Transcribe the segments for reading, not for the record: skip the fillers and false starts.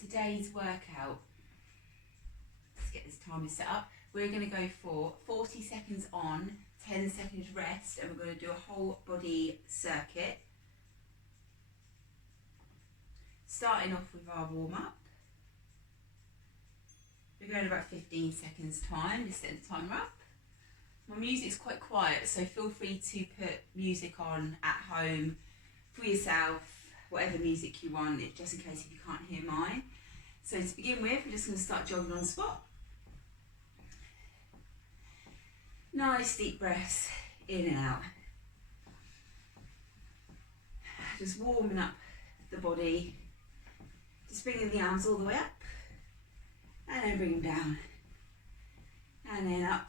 today's workout, let's get this timer set up. We're going to go for 40 seconds on, 10 seconds rest, and we're going to do a whole body circuit. Starting off with our warm-up. We're going about 15 seconds time, just set the timer up. My music's quite quiet, so feel free to put music on at home for yourself, whatever music you want, just in case if you can't hear mine. So to begin with, we're just going to start jogging on the spot. Nice deep breaths in and out. Just warming up the body. Just bringing the arms all the way up. And then bring them down. And then up.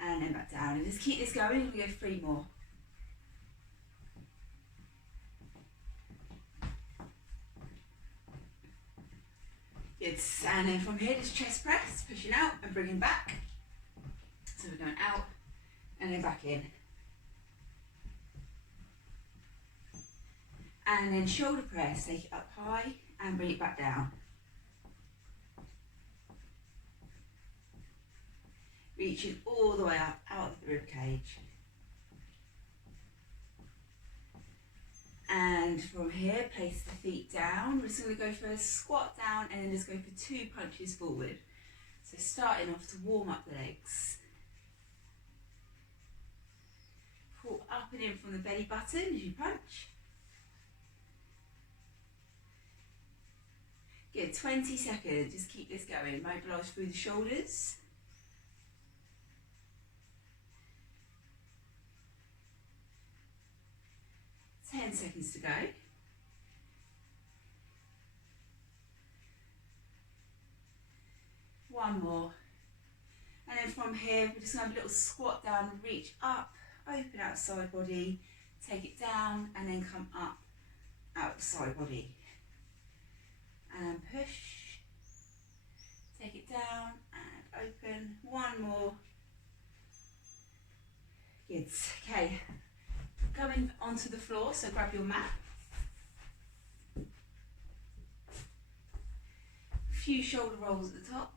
And then back down. And just keep this going. We go 3 more. Good. And then from here, just chest press, pushing out and bringing back. So we're going out and then back in. And then shoulder press, take it up high and bring it back down. Reaching all the way up out of the rib cage. And from here, place the feet down. We're just going to go for a squat down and then just go for 2 punches forward. So starting off to warm up the legs. Pull up and in from the belly button as you punch. Good, 20 seconds, just keep this going. Mobilise through the shoulders. Ten seconds to go. One more. And then from here, we're just going to have a little squat down, reach up, open out side body, take it down, and then come up, out side body. And push, take it down, and open. One more. Good. Okay. Coming onto the floor, so grab your mat. A few shoulder rolls at the top.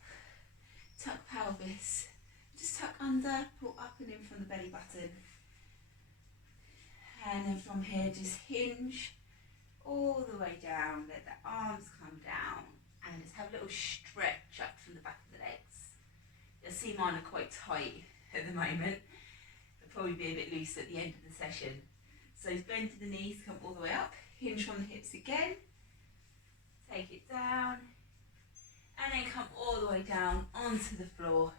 Tuck pelvis. Just tuck under, pull up and in from the belly button. And then from here, just hinge all the way down. Let the arms come down. And just have a little stretch up from the back of the legs. You'll see mine are quite tight at the moment. Probably be a bit loose at the end of the session. So bend to the knees, come all the way up, hinge from the hips again, take it down, and then come all the way down onto the floor,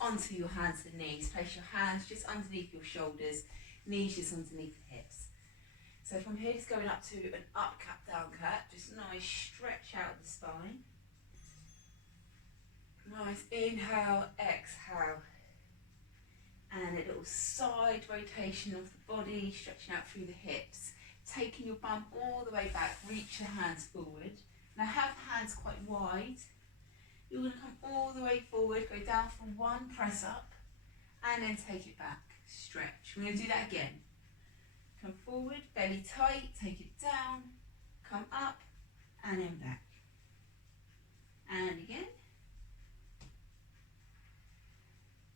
onto your hands and knees. Place your hands just underneath your shoulders, knees just underneath the hips. So from here, just going up to an up cat, down cat, just nice stretch out the spine. Nice inhale, exhale. And a little side rotation of the body, stretching out through the hips. Taking your bum all the way back, reach your hands forward. Now have hands quite wide. You're going to come all the way forward, go down for 1, press up, and then take it back, stretch. We're going to do that again. Come forward, belly tight, take it down, come up, and then back. And again.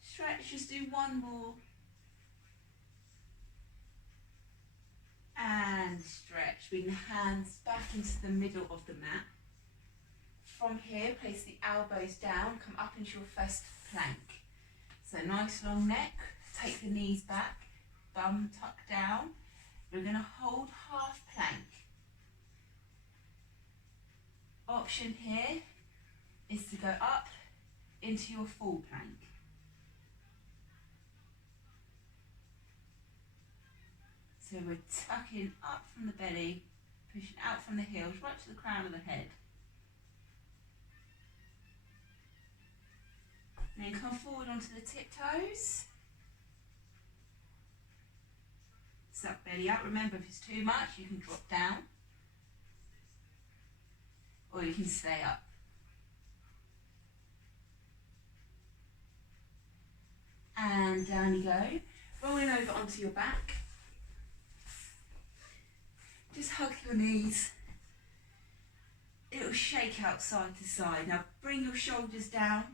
Stretch, just do 1 more. And stretch. Bring the hands back into the middle of the mat. From here, place the elbows down, come up into your first plank. So nice long neck, take the knees back, bum tucked down. We're going to hold half plank. Option here is to go up into your full plank. So we're tucking up from the belly, pushing out from the heels, right to the crown of the head. And then come forward onto the tiptoes. Suck belly out. Remember, if it's too much, you can drop down. Or you can stay up. And down you go. Rolling over onto your back. Just hug your knees. little shake out side to side. Now bring your shoulders down,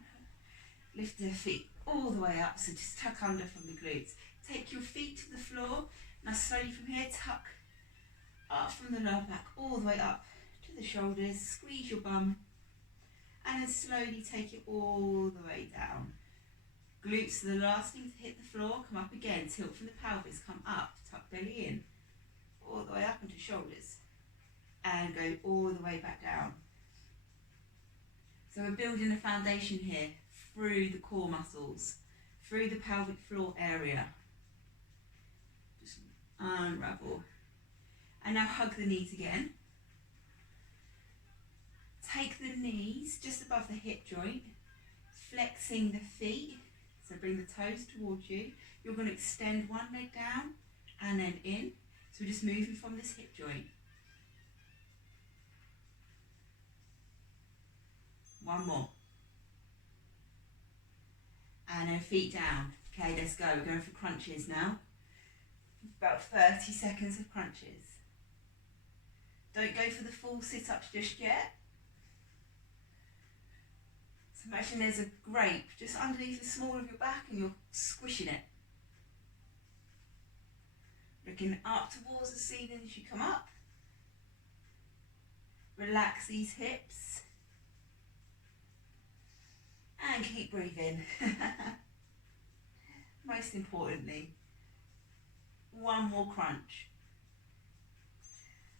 lift the feet all the way up, so just tuck under from the glutes. Take your feet to the floor. Now slowly from here, tuck up from the lower back, all the way up to the shoulders, squeeze your bum, and then slowly take it all the way down. Glutes are the last thing to hit the floor. Come up again, tilt from the pelvis, come up, tuck belly in, all the way up into shoulders, and go all the way back down. So we're building a foundation here through the core muscles, through the pelvic floor area. Just unravel. And now hug the knees again. Take the knees just above the hip joint, flexing the feet. So bring the toes towards you. You're going to extend one leg down and then in. So we're just moving from this hip joint. One more. And then feet down. Okay, let's go. We're going for crunches now. About 30 seconds of crunches. Don't go for the full sit-ups just yet. So imagine there's a grape just underneath the small of your back and you're squishing it. Looking up towards the ceiling as you come up. Relax these hips. And keep breathing. Most importantly, one more crunch.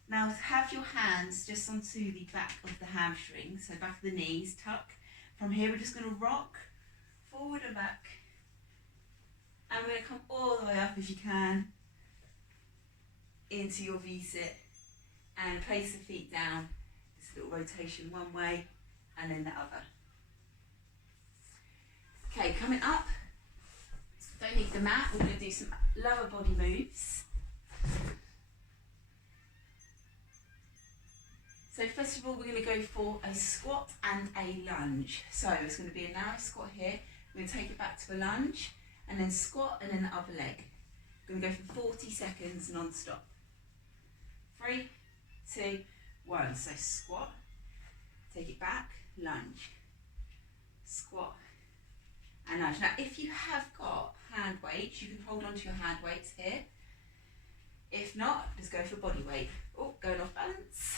Now have your hands just onto the back of the hamstring, so back of the knees, tuck. From here we're just going to rock forward and back. And we're going to come all the way up if you can into your V-sit and place the feet down. Just a little rotation one way and then the other. Okay, coming up, don't need the mat, we're going to do some lower body moves. So first of all, we're going to go for a squat and a lunge. So it's going to be a narrow squat here. We're going to take it back to a lunge, and then squat, and then the other leg. We're going to go for 40 seconds non-stop. 3, 2, 1. So squat, take it back, lunge, squat, and lunge. Now if you have got hand weights, you can hold on to your hand weights here. If not, just go for body weight. Oh, going off balance.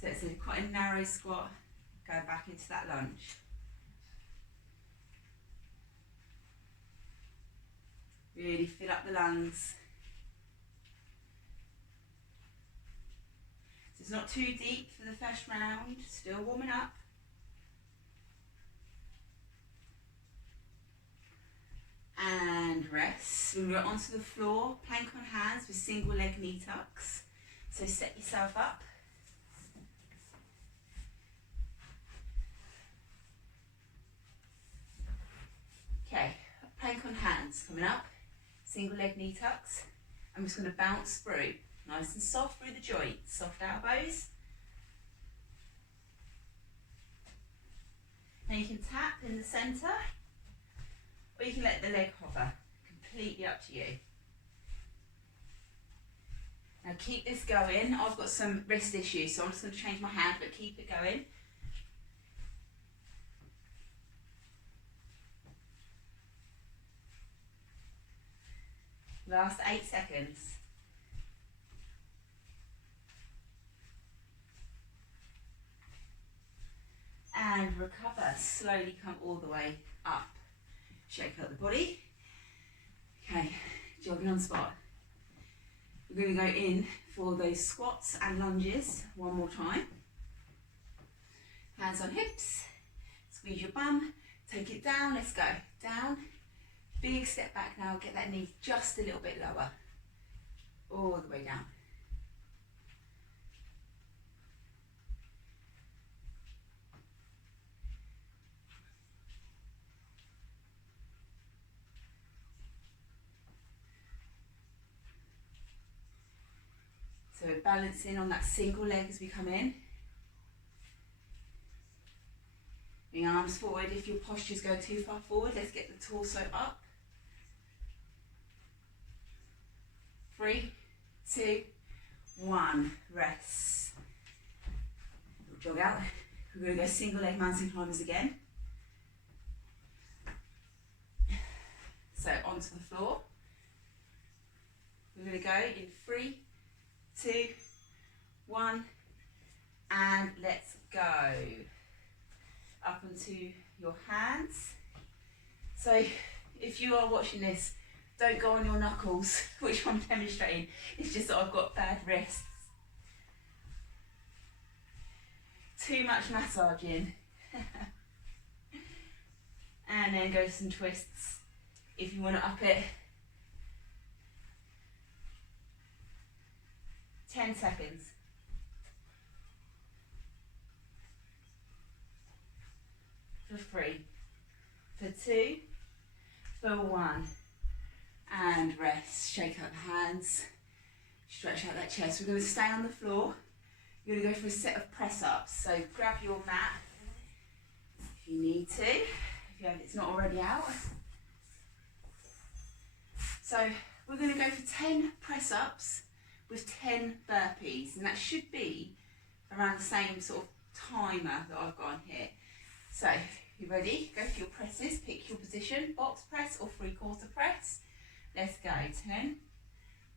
So it's quite a narrow squat, go back into that lunge. Really fill up the lungs. So it's not too deep for the first round, still warming up. And rest. We're going to go onto the floor, plank on hands with single leg knee tucks. So set yourself up. Okay, plank on hands coming up, single leg knee tucks. I'm just going to bounce through, nice and soft through the joints, soft elbows. Now you can tap in the centre, or you can let the leg hover, completely up to you. Now keep this going. I've got some wrist issues, so I'm just going to change my hand, but keep it going. Last 8 seconds. And recover, slowly come all the way up. Shake out the body. Okay, jogging on spot. We're going to go in for those squats and lunges one more time. Hands on hips, squeeze your bum, take it down, let's go. Down, big step back now, get that knee just a little bit lower. All the way down. So we're balancing on that single leg as we come in. Bring arms forward. If your posture's going too far forward, let's get the torso up. 3, 2, 1, rest. Little jog out. We're going to go single leg mountain climbers again. So onto the floor. We're going to go in 3, 2, 1, and let's go. Up onto your hands. So if you are watching this, don't go on your knuckles, which I'm demonstrating. It's just that I've got bad wrists. Too much massaging. And then go some twists if you want to up it. 10 seconds. For 3, for 2, for 1, and rest. Shake out the hands, stretch out that chest. We're going to stay on the floor. You're going to go for a set of press ups. So grab your mat if you need to, if it's not already out. So we're going to go for 10 press ups with 10 burpees, and that should be around the same sort of timer that I've got on here. So, you ready? Go for your presses, pick your position, box press or 3/4 press. Let's go. 10,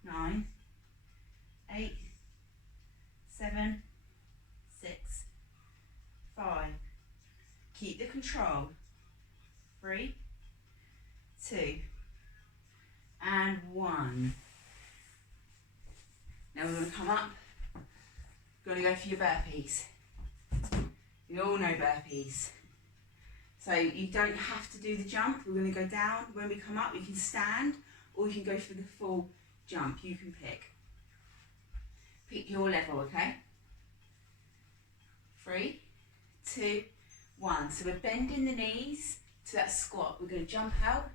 9, 8, 7, 6, 5. Keep the control. 3, 2, and 1. Now we're going to come up. We're going to go for your burpees. You all know burpees. So you don't have to do the jump. We're going to go down. When we come up, you can stand or you can go for the full jump. You can pick. Pick your level, okay? 3, 2, 1. So we're bending the knees to that squat. We're going to jump out,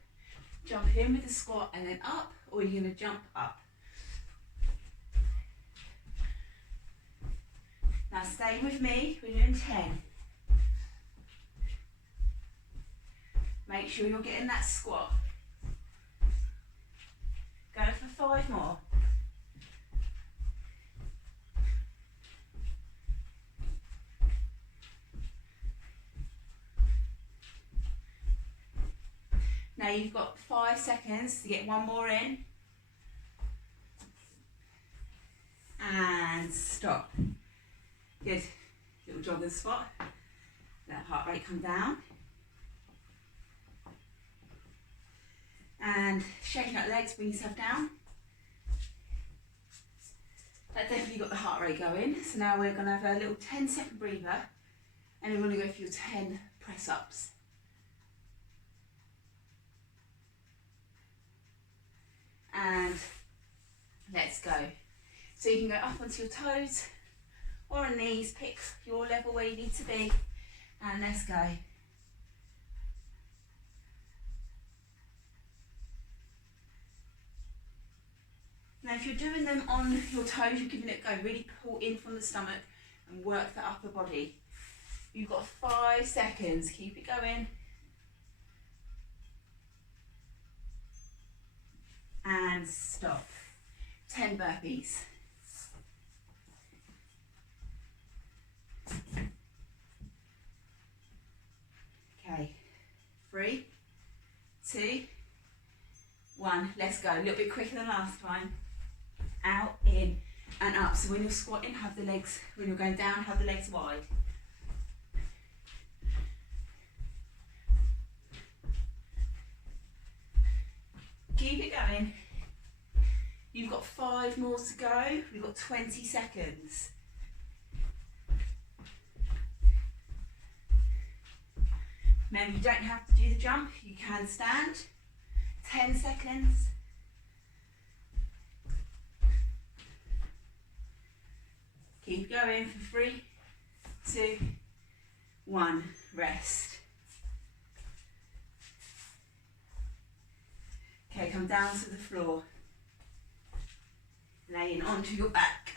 jump in with the squat and then up, or you're going to jump up. Now stay with me. We're doing 10. Make sure you're getting that squat. Go for 5 more. Now you've got 5 seconds to get one more in. And stop. Good. Little jogging spot. Let heart rate come down. And shaking out the legs, bring yourself down. That definitely got the heart rate going. So now we're going to have a little 10-second breather and we're going to go for your 10 press ups. And let's go. So you can go up onto your toes or on knees, pick your level where you need to be, and let's go. Now if you're doing them on your toes, you're giving it a go. Really pull in from the stomach and work the upper body. You've got 5 seconds, keep it going. And stop. 10 burpees. Okay, 3, 2, 1, let's go. A little bit quicker than last time. Out, in, and up. So when you're squatting, have the legs, when you're going down, have the legs wide. Keep it going. You've got 5 more to go. We've got 20 seconds. Remember, you don't have to do the jump. You can stand. 10 seconds. Keep going for 3, 2, 1. Rest. Okay, come down to the floor. Laying onto your back.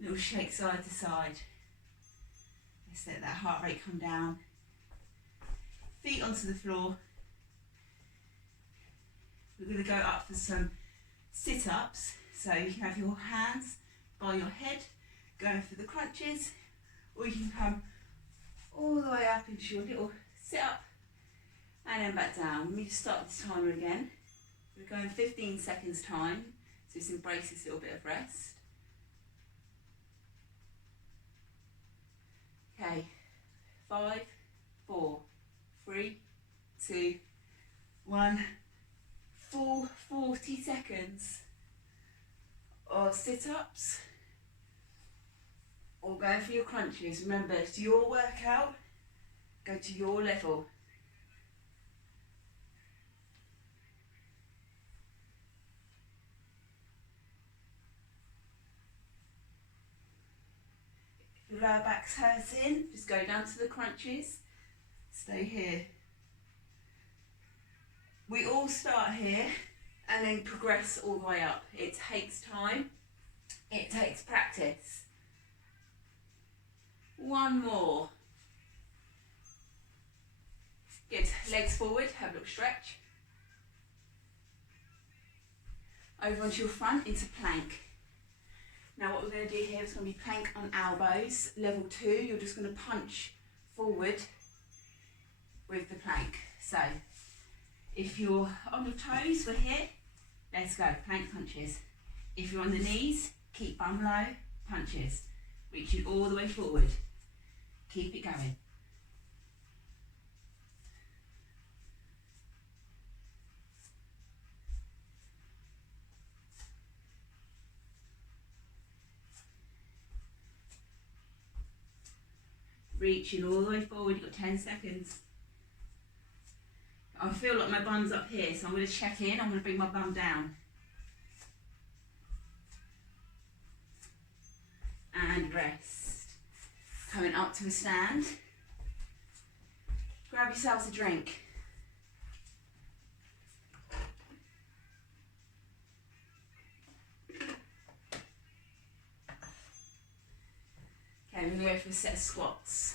Little shake side to side. Let's let that heart rate come down. Feet onto the floor. We're going to go up for some sit-ups. So you can have your hands by your head going for the crunches, or you can come all the way up into your little sit-up and then back down. Let me just start this timer again. We're going 15 seconds time, so just embrace this little bit of rest. Okay, 5, 4, 3, 2, 1. Full 40 seconds of sit-ups or going for your crunches. Remember, it's your workout, go to your level. If your lower back's hurting, just go down to the crunches, stay here. We all start here and then progress all the way up. It takes time, it takes practice. One more. Good, legs forward, have a little stretch. Over onto your front into plank. Now what we're going to do here is going to be plank on elbows. Level 2, you're just going to punch forward with the plank. So, if you're on your toes, we're here. Let's go, plank punches. If you're on the knees, keep bum low, punches. Reaching all the way forward. Keep it going. Reaching all the way forward, you've got 10 seconds. I feel like my bum's up here, so I'm going to check in. I'm going to bring my bum down. And rest. Coming up to a stand. Grab yourselves a drink. Okay, we're going to go for a set of squats.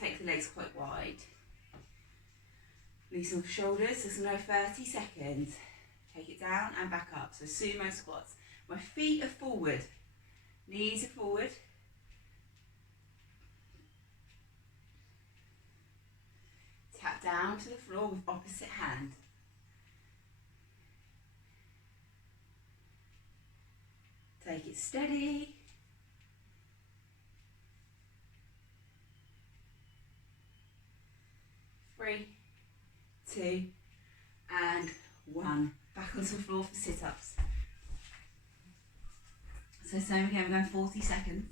Take the legs quite wide. Release off shoulders, there's no 30 seconds. Take it down and back up. So sumo squats. My feet are forward, knees are forward. Tap down to the floor with opposite hand. Take it steady. 3, 2, and 1. Back onto the floor for sit-ups. So same again, we're going 40 seconds.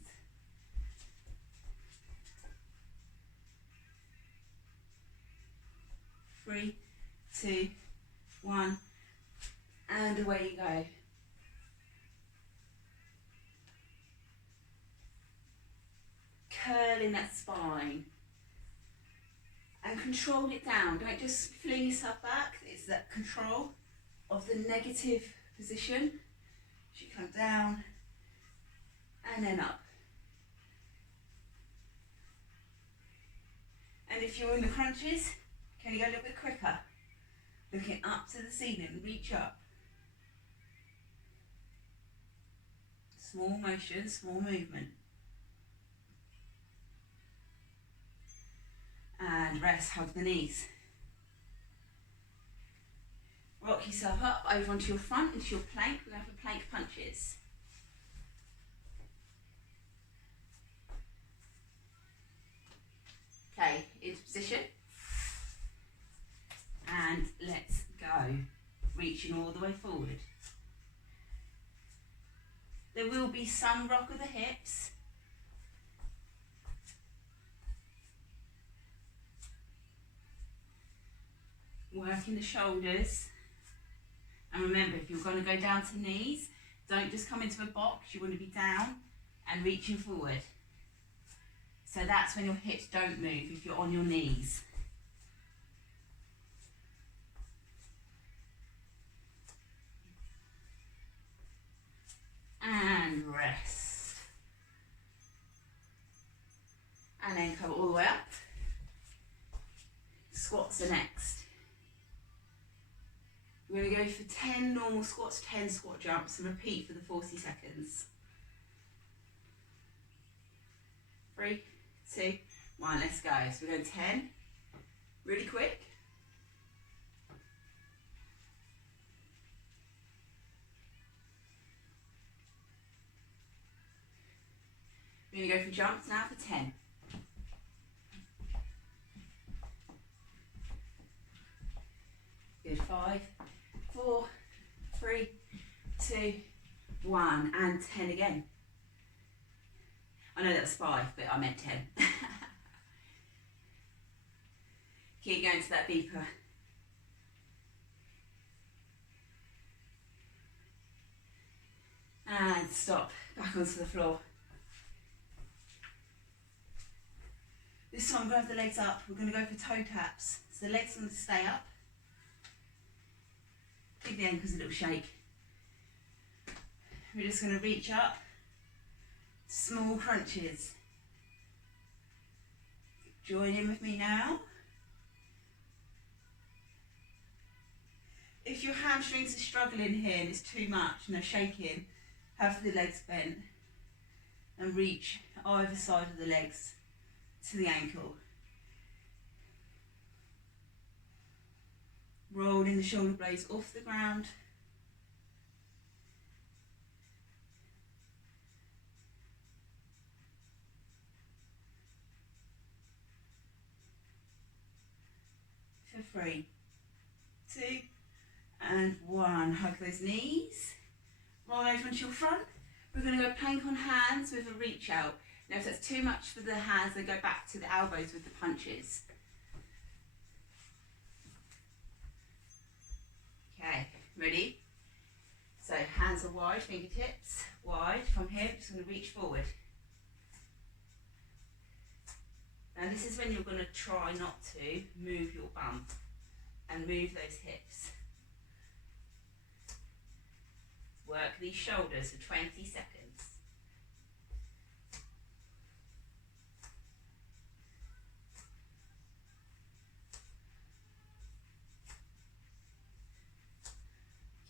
Three, 2, 1, and away you go. Curling that spine. And control it down. Don't just fling yourself back. It's that control of the negative position. You come down and then up. And if you're in the crunches, can you go a little bit quicker? Looking up to the ceiling, reach up. Small motion, small movement. And rest, hug the knees. Rock yourself up over onto your front, into your plank. We're going to have plank punches. Okay, into position. And let's go. Reaching all the way forward. There will be some rock of the hips. Working the shoulders. And remember, if you're going to go down to knees, don't just come into a box. You want to be down and reaching forward. So that's when your hips don't move, if you're on your knees. And rest. And then come all the way up. Squats are next. We're going to go for 10 normal squats, 10 squat jumps, and repeat for the 40 seconds. 3, 2, 1, let's go. So we're going 10, really quick. We're going to go for jumps now for 10. Good, 5, 4, 3, 2, 1, and 10 again. I know that was 5, but I meant 10. Keep going to that beeper. And stop, back onto the floor. This time we're going to have the legs up. We're going to go for toe taps. So the legs are going to stay up. Give the ankles a little shake. We're just going to reach up. Small crunches. Join in with me now. If your hamstrings are struggling here and it's too much and they're shaking, have the legs bent and reach either side of the legs to the ankle. Rolling the shoulder blades off the ground. For 3, 2, and 1. Hug those knees. Roll over onto your front. We're going to go plank on hands with a reach out. Now if that's too much for the hands, then go back to the elbows with the punches. Okay, ready? So hands are wide, fingertips wide. From here, I'm just going to reach forward. Now this is when you're going to try not to move your bum and move those hips. Work these shoulders for 20 seconds.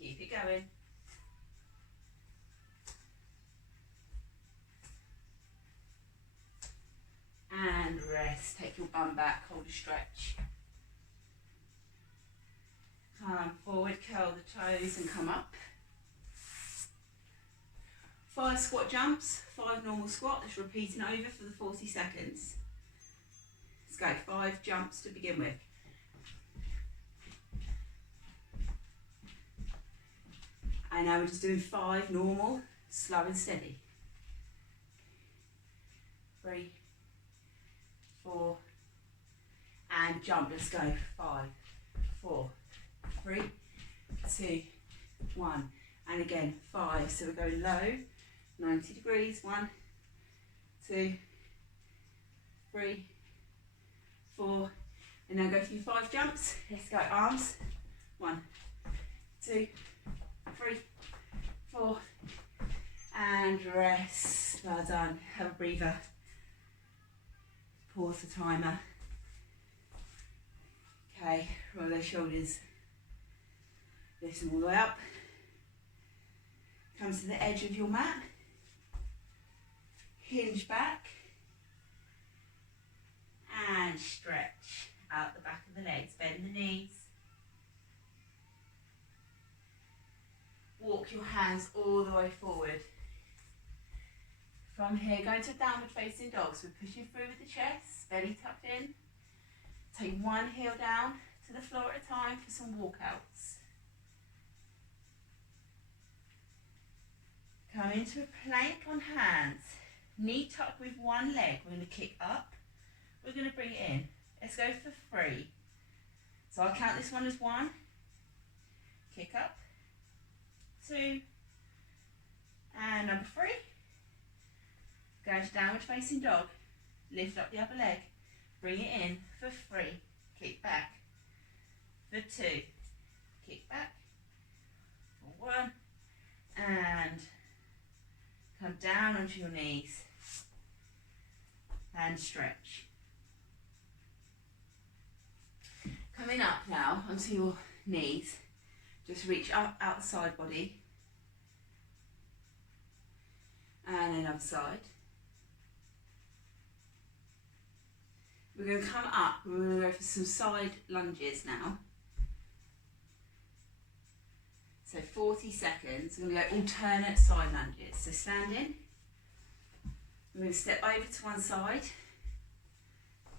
Keep it going. And rest. Take your bum back, hold a stretch. Come forward, curl the toes and come up. 5 squat jumps, 5 normal squat. Let's repeat over for the 40 seconds. Let's go, 5 jumps to begin with. And now we're just doing 5 normal, slow and steady. 3, 4, and jump. Let's go. 5, 4, 3, 2, 1. And again, 5. So we're going low, 90 degrees. 1, 2, 3, 4. And now go through 5 jumps. Let's go. Arms. 1, 2, 3, 4. And rest. Well done. Have a breather. Pause the timer. Okay, roll those shoulders. Lift them all the way up. Come to the edge of your mat. Hinge back. And stretch out the back of the legs. Bend the knees. Walk your hands all the way forward. From here, go to downward facing dog. So we're pushing through with the chest, belly tucked in. Take one heel down to the floor at a time for some walkouts. Come into a plank on hands. Knee tuck with one leg. We're going to kick up. We're going to bring it in. Let's go for 3. So I'll count this one as 1. Kick up. 2. And number 3. Go to downward facing dog. Lift up the upper leg. Bring it in for 3. Kick back. For 2. Kick back. For 1. And come down onto your knees. And stretch. Coming up now onto your knees. Just reach up, out the side body. And then other side. We're going to come up, we're going to go for some side lunges now. So 40 seconds, we're going to go alternate side lunges. So standing, we're going to step over to one side,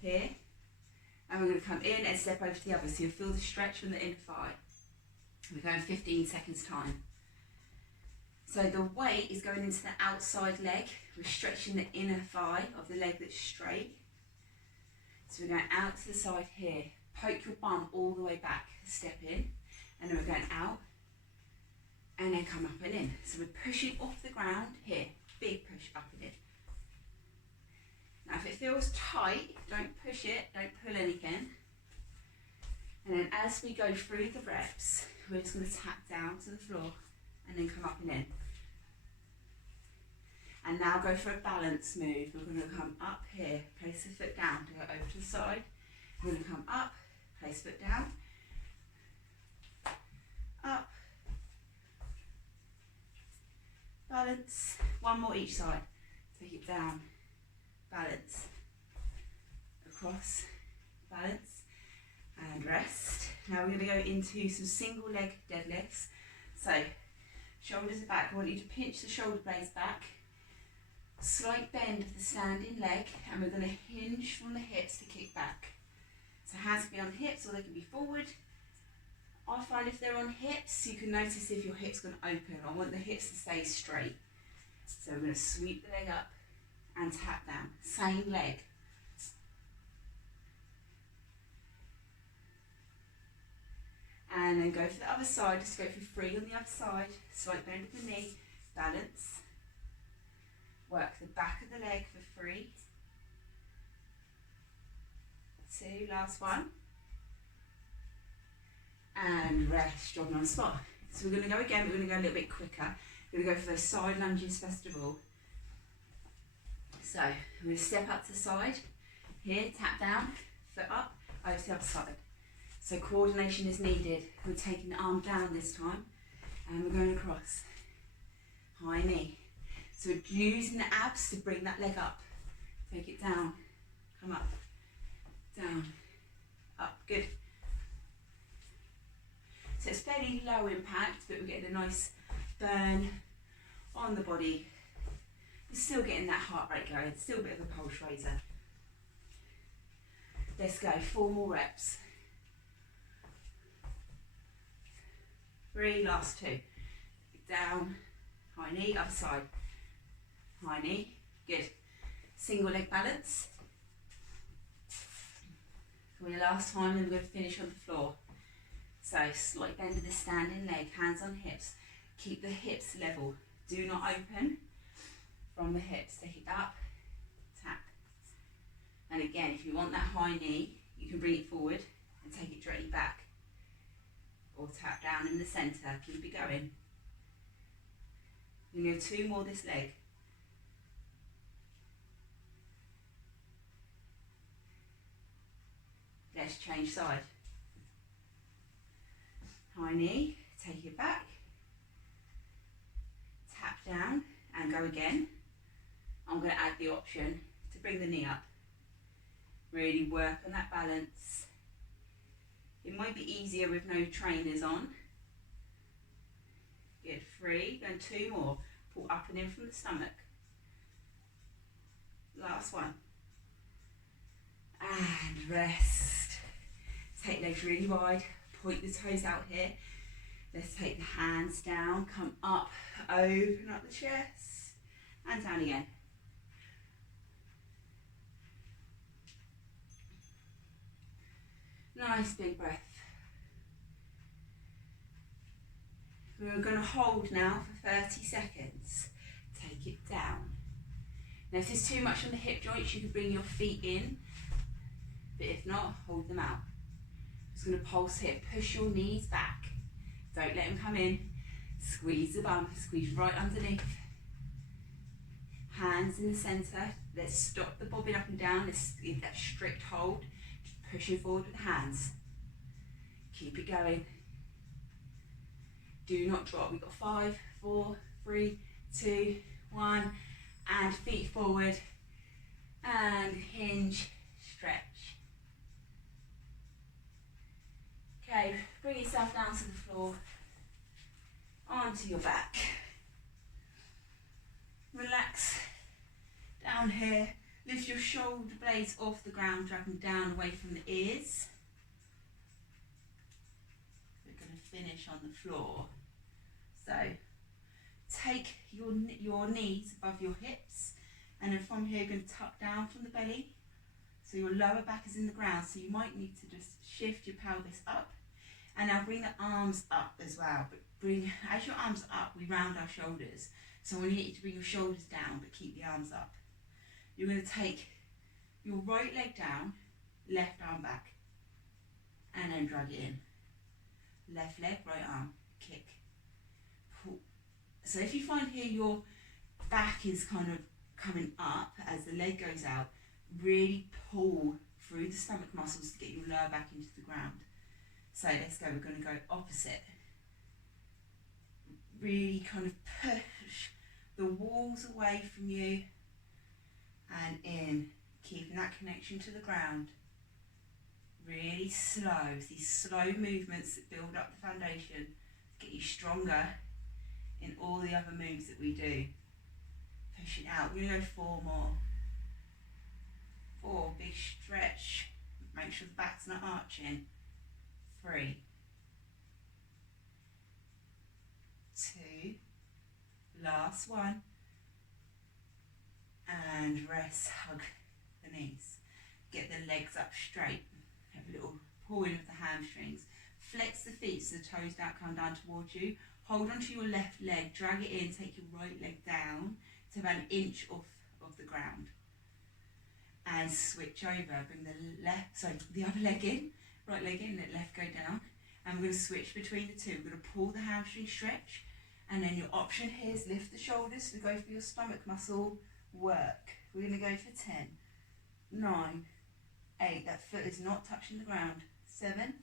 here, and we're going to come in and step over to the other. So you'll feel the stretch from the inner thigh. We're going 15 seconds time. So the weight is going into the outside leg. We're stretching the inner thigh of the leg that's straight. So we're going out to the side here. Poke your bum all the way back. Step in. And then we're going out. And then come up and in. So we're pushing off the ground here. Big push up and in. Now if it feels tight, don't push it. Don't pull anything. And then as we go through the reps, we're just going to tap down to the floor. And then come up and in. And now go for a balance move. We're going to come up here, place the foot down to go over to the side. We're going to come up, place foot down, up, balance, one more each side. Take it down, balance, across, balance, and rest. Now we're going to go into some single leg deadlifts. So shoulders are back. I want you to pinch the shoulder blades back. Slight bend of the standing leg, and we're going to hinge from the hips to kick back. So hands can be on hips or they can be forward. I find if they're on hips, you can notice if your hips going to open. I want the hips to stay straight. So we're going to sweep the leg up and tap down. Same leg. And then go for the other side, just go for 3 on the other side. Slight bend of the knee, balance. Work the back of the leg for 3, 2, last one. And rest, jogging on the spot. So we're going to go again, we're going to go a little bit quicker. We're going to go for those side lunges first of all. So I'm going to step up to the side, here, tap down, foot up, over to the other side. So coordination is needed. We're taking the arm down this time, and we're going across. High knee. So we're using the abs to bring that leg up. Take it down, come up, down, up, good. So it's fairly low impact, but we're getting a nice burn on the body. We're still getting that heart rate going, still a bit of a pulse raiser. Let's go, 4 more reps. 3, last 2. Down, high knee, other side. High knee, good. Single leg balance. For your last time, then we're going to finish on the floor. So slight bend of the standing leg, hands on hips. Keep the hips level. Do not open from the hips. Take it up, tap. And again, if you want that high knee, you can bring it forward and take it directly back. Or tap down in the centre, keep it going. We're going to go 2 more this leg. Let's change side. High knee, take it back, tap down and go again. I'm going to add the option to bring the knee up. Really work on that balance. It might be easier with no trainers on. Good, 3, then 2 more. Pull up and in from the stomach. Last one. And rest. Take legs really wide, point the toes out here. Let's take the hands down, come up, open up the chest, and down again. Nice big breath. We're going to hold now for 30 seconds. Take it down. Now if there's too much on the hip joints, you can bring your feet in, but if not, hold them out. Just going to pulse here, push your knees back. Don't let them come in. Squeeze the bum, squeeze right underneath. Hands in the centre. Let's stop the bobbing up and down. Let's give that strict hold. Just pushing forward with the hands. Keep it going. Do not drop. We've got 5, 4, 3, 2, 1, and feet forward, and hinge, stretch. Okay, bring yourself down to the floor, onto your back. Relax down here. Lift your shoulder blades off the ground, drag them down away from the ears. We're going to finish on the floor. So take your knees above your hips, and then from here you're going to tuck down from the belly. So your lower back is in the ground, so you might need to just shift your pelvis up. And now bring the arms up as well. But as your arms are up, we round our shoulders. So we need you to bring your shoulders down, but keep the arms up. You're going to take your right leg down, left arm back, and then drag it in. Left leg, right arm, kick, pull. So if you find here your back is kind of coming up as the leg goes out, really pull through the stomach muscles to get your lower back into the ground. So let's go, we're going to go opposite. Really kind of push the walls away from you and in, keeping that connection to the ground. Really slow, these slow movements that build up the foundation, get you stronger in all the other moves that we do. Push it out, we're going to go 4 more. 4, big stretch, make sure the back's not arching. 3, 2, last one, and rest, hug the knees. Get the legs up straight, have a little pull in of the hamstrings. Flex the feet so the toes don't come down towards you. Hold onto your left leg, drag it in, take your right leg down to about 1 inch off of the ground. And switch over, bring the other leg in, right leg in, let left go down. And we're going to switch between the two. We're going to pull the hamstring stretch, and then your option here is lift the shoulders to go for your stomach muscle work. We're going to go for 10, 9, 8, that foot is not touching the ground. 7,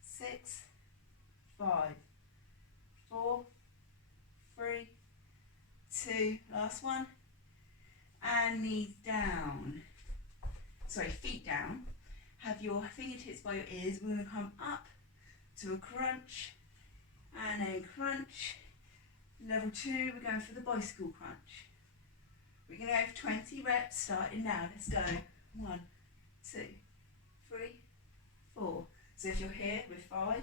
6, 5, 4, 3, 2, last one, and knees down. Sorry, feet down. Have your fingertips by your ears. We're going to come up to a crunch, and a crunch. Level 2, we're going for the bicycle crunch. We're going to go for 20 reps, starting now. Let's go. 1, 2, 3, 4. So if you're here with 5,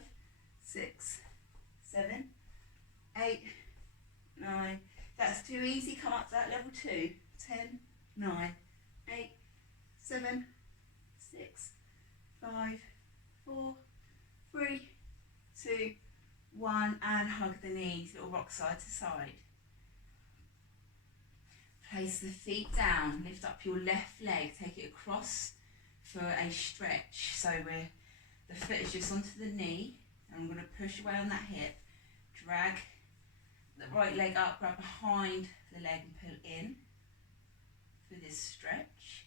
6, 7, 8, 9. That's too easy, come up to that level 2. 10, 9, 8, 7, 6, 5, 4, 3, 2, 1, and hug the knees, little rock side to side. Place the feet down, lift up your left leg, take it across for a stretch. So the foot is just onto the knee, and I'm going to push away on that hip, drag the right leg up, grab behind the leg and pull in for this stretch.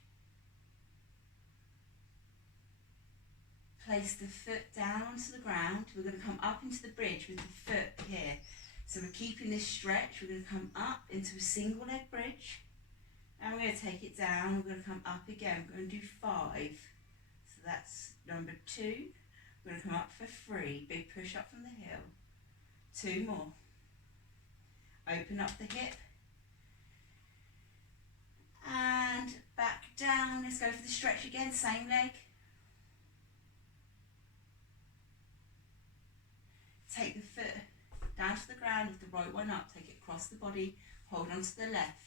Place the foot down onto the ground. We're going to come up into the bridge with the foot here. So we're keeping this stretch. We're going to come up into a single leg bridge. And we're going to take it down. We're going to come up again. We're going to do 5. So that's number 2. We're going to come up for 3. Big push up from the heel. 2 more. Open up the hip. And back down. Let's go for the stretch again. Same leg. Take the foot down to the ground, lift the right one up, take it across the body, hold on to the left.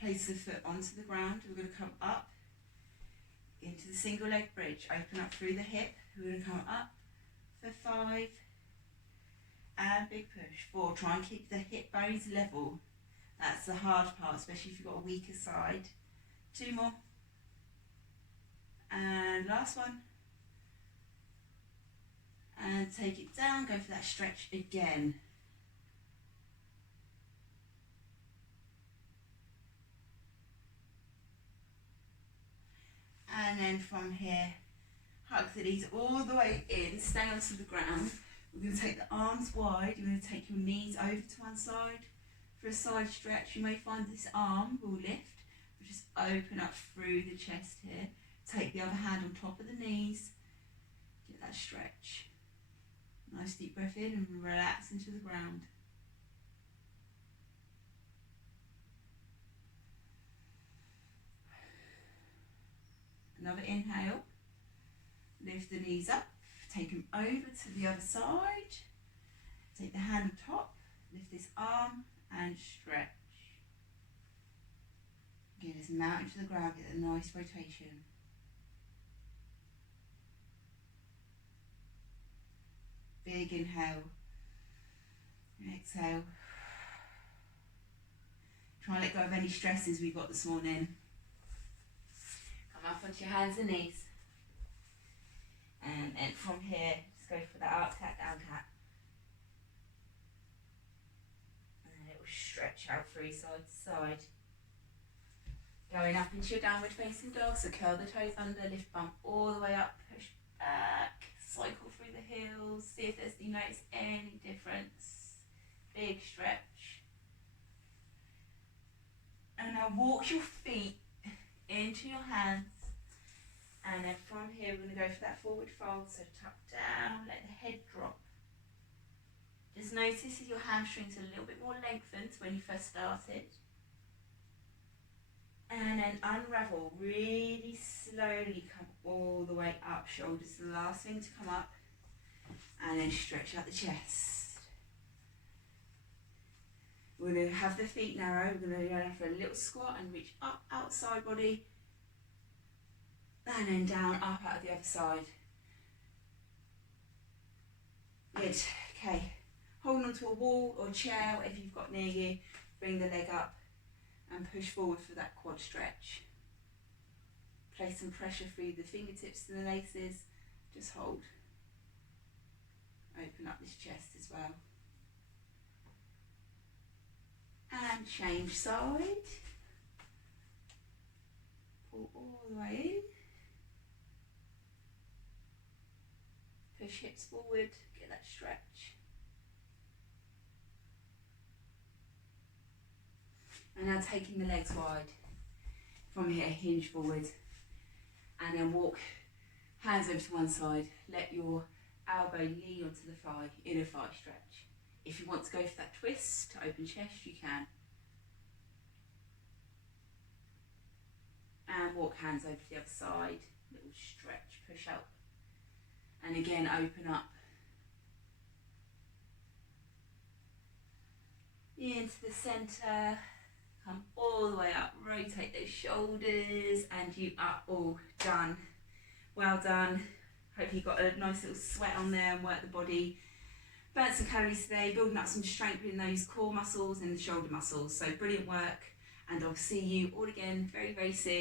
Place the foot onto the ground. We're going to come up into the single leg bridge, open up through the hip. We're going to come up for 5, and big push. 4, try and keep the hip bones level. That's the hard part, especially if you've got a weaker side. 2 more. And last one. And take it down, go for that stretch again. And then from here, hug the knees all the way in, stay onto the ground. We're going to take the arms wide. You're going to take your knees over to one side for a side stretch. You may find this arm will lift, but just open up through the chest here. Take the other hand on top of the knees. Get that stretch. Nice deep breath in and relax into the ground. Another inhale. Lift the knees up. Take them over to the other side. Take the hand on top. Lift this arm and stretch. Again, just mount into the ground. Get a nice rotation. Big inhale. Exhale. Try and let go of any stresses we've got this morning. Come up onto your hands and knees. And then from here, just go for that up cat, down cat. And it will stretch out through side to side. Going up into your downward facing dog, so curl the toes under, lift bump all the way up, push back, cycle through the heels, see if you notice any difference. Big stretch. And now walk your feet into your hands. And then from here, we're going to go for that forward fold, so tuck down, let the head drop. Just notice if your hamstrings are a little bit more lengthened when you first started. And then unravel, really slowly come all the way up, shoulders the last thing to come up. And then stretch out the chest. We're going to have the feet narrow, we're going to go for a little squat and reach up, outside body. And then down, up out of the other side. Good, okay. Hold on to a wall or chair, whatever you've got near you. Bring the leg up and push forward for that quad stretch. Place some pressure through the fingertips to the laces. Just hold. Open up this chest as well. And change side. Pull all the way in. Push hips forward, get that stretch. And now taking the legs wide. From here, hinge forward. And then walk hands over to one side. Let your elbow lean onto the thigh, inner thigh stretch. If you want to go for that twist to open chest, you can. And walk hands over to the other side. Little stretch, push up. And again, open up. Into the centre. Come all the way up. Rotate those shoulders. And you are all done. Well done. Hope you got a nice little sweat on there and work the body. Burnt some calories today, building up some strength in those core muscles and the shoulder muscles. So brilliant work. And I'll see you all again very, very soon.